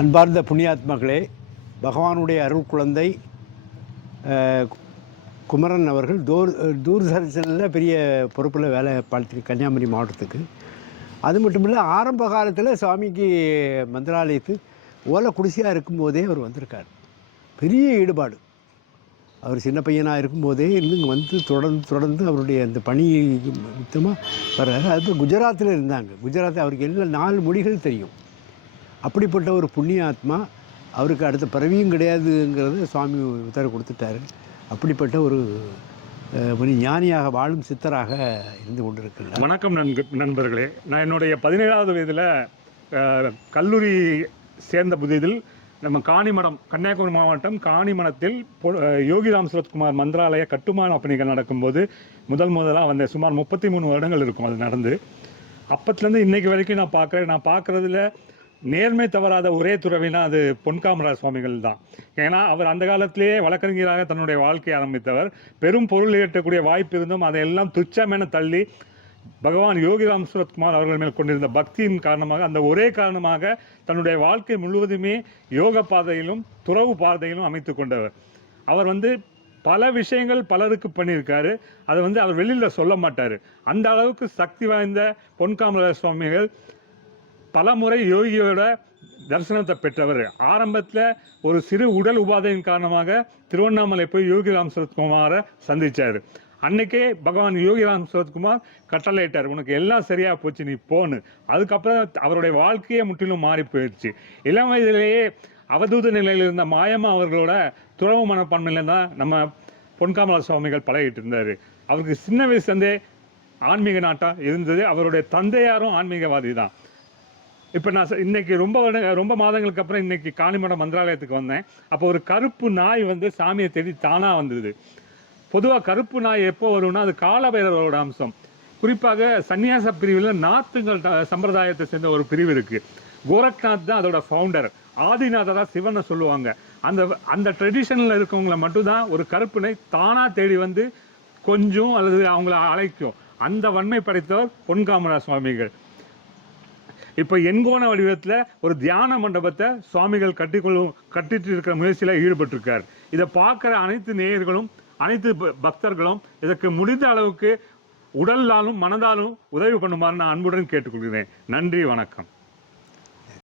அன்பார்ந்த புண்ணியாத்மாக்களே பகவானுடைய அருள் குழந்தை குமரன் அவர்கள் தூர் தூர்தர்ஷனில் பெரிய பொறுப்பில் வேலை பார்த்து கன்னியாகுமரி மாவட்டத்துக்கு. அது மட்டும் இல்லை ஆரம்ப காலத்தில் சுவாமிக்கு மந்திராலயத்து ஓலை குடிசையாக இருக்கும்போதே அவர் வந்திருக்கார். பெரிய ஈடுபாடு. அவர் சின்ன பையனாக இருக்கும்போதே இன்னும் வந்து தொடர்ந்து தொடர்ந்து அவருடைய அந்த பணி மொத்தமாக வர்றாரு. அது குஜராத்தில் இருந்தாங்க. குஜராத்தில் அவருக்கு எல்லா நாலு மொழிகள் தெரியும். அப்படிப்பட்ட ஒரு புண்ணிய ஆத்மா அவருக்கு அடுத்த பிறவியும் கிடையாதுங்கிறத சுவாமி உத்தரவு கொடுத்துட்டாரு. அப்படிப்பட்ட ஒரு ஒரு ஞானியாக வாழும் சித்தராக இருந்து கொண்டிருக்கிறார். வணக்கம் நண்ப நண்பர்களே. நான் என்னுடைய பதினேழாவது வயதில் கல்லூரி சேர்ந்த புதிதில் நம்ம காணிமடம் கன்னியாகுமரி மாவட்டம் காணிமடத்தில் யோகிராம் சுரத்குமார் மந்திராலய கட்டுமான பணிகள் நடக்கும்போது முதல் முதலாக வந்த சுமார் முப்பத்தி மூணு வருடங்கள் இருக்கும் அது நடந்து. அப்பத்துலேருந்து இன்னைக்கு வரைக்கும் நான் பார்க்குறேன் நான் பார்க்குறதுல நேர்மை தவறாத ஒரே துறவினா அது பொன்காமராஜ் சுவாமிகள் தான். ஏன்னா அவர் அந்த காலத்திலேயே வழக்கறிஞராக தன்னுடைய வாழ்க்கையை ஆரம்பித்தவர். பெரும் பொருள் ஈட்டக்கூடிய வாய்ப்பு இருந்தும் அதையெல்லாம் துச்சமென தள்ளி பகவான் யோகிராம் சுரத்குமார் அவர்கள் மேல் கொண்டிருந்த பக்தியின் காரணமாக அந்த ஒரே காரணமாக தன்னுடைய வாழ்க்கை முழுவதுமே யோக பாதையிலும் துறவு பாதையிலும் அமைத்து கொண்டவர். அவர் வந்து பல விஷயங்கள் பலருக்கு பண்ணியிருக்காரு. அதை வந்து அவர் வெளியில் சொல்ல மாட்டார். அந்த அளவுக்கு சக்தி வாய்ந்த பொன்காமராஜ சுவாமிகள் பல முறை யோகியோட தரிசனத்தை பெற்றவர். ஆரம்பத்தில் ஒரு சிறு உடல் உபாதையின் காரணமாக திருவண்ணாமலை போய் யோகிராம் சரத்குமாரை சந்திச்சார். அன்னைக்கே பகவான் யோகிராம் சரத்குமார் கட்டளையிட்டார் உனக்கு எல்லாம் சரியாக போச்சு நீ போன்னு. அதுக்கப்புறம் அவருடைய வாழ்க்கையே முற்றிலும் மாறி போயிடுச்சு இளம் வயதிலேயே அவதூத நிலையில் இருந்த மாயம்மா அவர்களோட துறவு மனப்பான்மையில் தான் நம்ம பொன்காமலா சுவாமிகள் பழகிட்டு இருந்தார். அவருக்கு சின்ன வயசுலேருந்தே ஆன்மீக நாட்டம் இருந்தது. அவருடைய தந்தையாரும் ஆன்மீகவாதி தான் இப்போ நான் இன்னைக்கு ரொம்ப ரொம்ப மாதங்களுக்கு அப்புறம் இன்னைக்கு காணிமட மந்திராலயத்துக்கு வந்தேன். அப்போ ஒரு கருப்பு நாய் வந்து சாமியை தேடி தானாக வந்தது. பொதுவாக கருப்பு நாய் எப்போ வரும்னா அது காலபைரவரோட அம்சம். குறிப்பாக சன்னியாச பிரிவில் நாத்துங்கள் சம்பிரதாயத்தை சேர்ந்த ஒரு பிரிவு இருக்குது கோரக்நாத் தான் அதோட ஃபவுண்டர் ஆதிநாதராக சிவனை சொல்லுவாங்க. அந்த அந்த ட்ரெடிஷனில் இருக்கவங்கள மட்டும்தான் ஒரு கருப்பினை தானாக தேடி வந்து கொஞ்சம் அல்லது அவங்கள அழைக்கும். அந்த வன்மை படைத்தவர் பொன்காமரா சுவாமிகள். இப்போ எண்கோண வடிவத்தில் ஒரு தியான மண்டபத்தை சுவாமிகள் கட்டிக்கொள்ளும் கட்டிட்டு இருக்கிற முயற்சியில் ஈடுபட்டிருக்கார். இதை பார்க்குற அனைத்து நேயர்களும் அனைத்து ப- பக்தர்களும் இதற்கு முடிந்த அளவுக்கு உடலாலும் மனதாலும் உதவி பண்ணுமாறு நான் அன்புடன் கேட்டுக்கொள்கிறேன். நன்றி வணக்கம்.